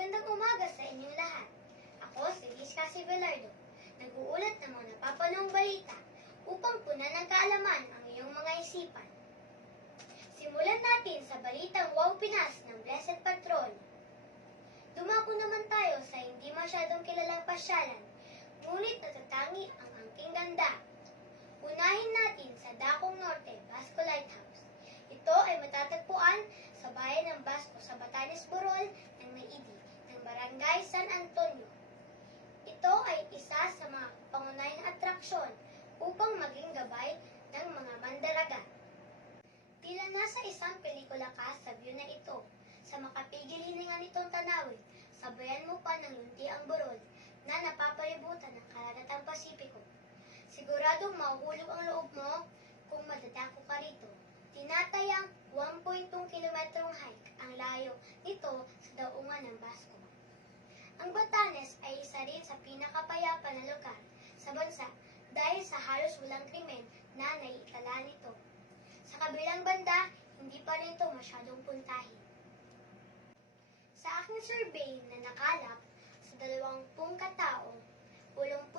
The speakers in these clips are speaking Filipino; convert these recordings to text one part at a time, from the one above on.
Magandang umaga sa inyong lahat. Ako si Liz Casivelardo. Nag-uulat ng mga napapanahong balita upang punan ng kaalaman ang iyong mga isipan. Simulan natin sa balitang Wow Pinas ng Blessed Patrol. Dumako naman tayo sa hindi masyadong kilalang pasyalan, ngunit natatangi ang angking ganda. Unahin natin sa Dakong Norte, Basco Lighthouse. Ito ay matatagpuan sa bayan ng Basco sa Batanes, Bohol ng Naidi ng Barangay San Antonio. Ito ay isa sa mga pangunahing atraksyon upang maging gabay ng mga mandaragat. Tila nasa isang pelikula ka sa view na ito. Sa makapigil hininga nitong tanawin, sabayan mo pa ng lunti ang burol na napapalibutan ng karagatang Pasipiko. Siguradong mahuhulog ang loob mo kung madadako ka rito. Tinatayang 1.2 kilometrong hike ang layo nito sa daungan ng Basco. Ang Batanes ay isa rin sa pinakapayapa na lugar sa bansa dahil sa halos walang krimen na naiitala nito. Sa kabilang banda, hindi pa rin ito masyadong puntahin. Sa aking survey na nakalap sa 20 katao, 87%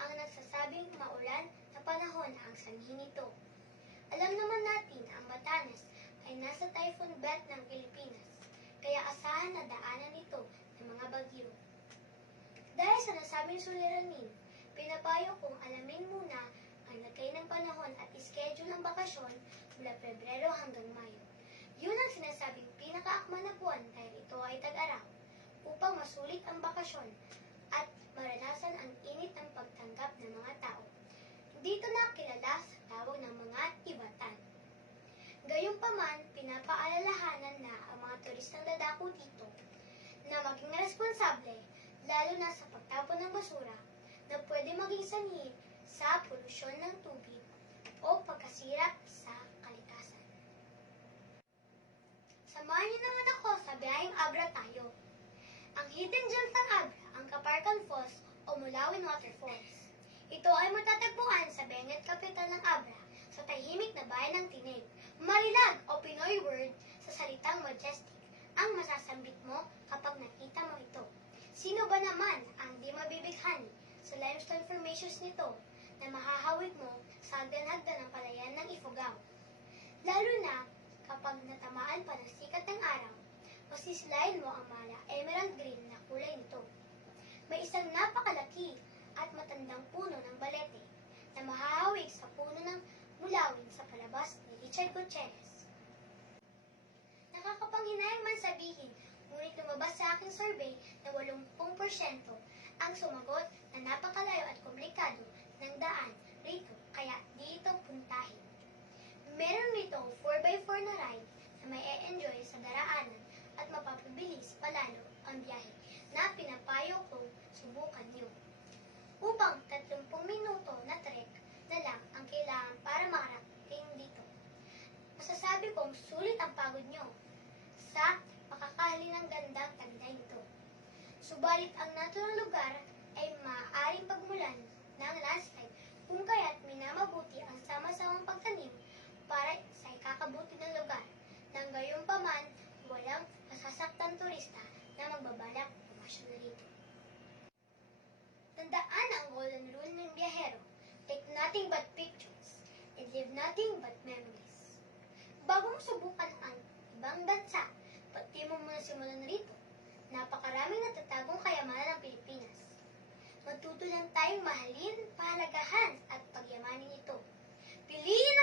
ang nagsasabing maulan na panahon ang sanhi nito. Alam naman natin ang Batanes ay nasa typhoon belt ng Pilipinas, kaya asahan na daanan nito ng mga bagyo. Dahil sa nasabing suliranin, pinapayo kong alamin muna ang lagay ng panahon at schedule ng bakasyon mula Pebrero hanggang Mayo. Yun ang sinasabing pinakaakma na buwan dahil ito ay tag-araw, upang masulit ang bakasyon at maranasan ang init ng pagtanggap ng mga tao. Dito na kilala sa tawag ng mga Tibatan. Gayunpaman, pinapaalalahanan na ang mga turistang dadako dito na maging responsable, lalo na sa pagtapon ng basura na pwede maging sanhi sa polusyon ng tubig o pagkasira sa kalikasan. Samahan niyo naman ako sa biyaheng Abra tayo. Ang hidden gems ng Abra, ang Kaparkan Falls o Mulawin Waterfalls. Ito ay matatagpuan sa Benguet Capital ng Abra, sa tahimik na bayan ng Tinig. Marilag o Pinoy word sa salitang majestic ang masasambit mo kapag nakita mo ito. Sino ba naman ang di mabibighani sa limestone formations nito na mahahawig mo sa hagdan-hagdan ng palayan ng Ifugao? Lalo na kapag natamaan pa ng sikat ng araw, masisilayan mo ang mala emerald green na kulay nito. May isang napakalaki at matandang puno ng balete na mahahawig sa puno ng mulawin sa palabas ni Richard Gutierrez. Nakakapanghinayang man sabihin, ngunit lumabas sa aking survey na 80% ang sumagot na napakalayo at komplikado ng daan rito, kaya di ito puntahin. Meron rito 4x4 na ride na may e-enjoy sa daraanan at mapapabilis palalo ang biyahe na pinapayo kong subukan niyo. Upang 30 minuto na trek na lang ang kailangan para makarating dito. Masasabi kong sulit ang pagod nyo sa makakahali ng gandang tagday nito. Subalit ang naturang lugar ay maaaring pagmulan ng landslide kung kaya't minamabuti ang sama-samang pagtanim para sa ikakabuti ng lugar. Nang gayunpaman, walang masasaktang turista na magbabalak pumasyon na rito. Tandaan ang golden rule ng biyahero. Take nothing but pictures and leave nothing but memories. Bago mo subukan ang ibang bansa, pati mo muna simulan rito. Napakaraming natatagong kayamanan ng Pilipinas. Matuto lang tayong mahalin, pahalagahan at pagyamanin ito. Piliin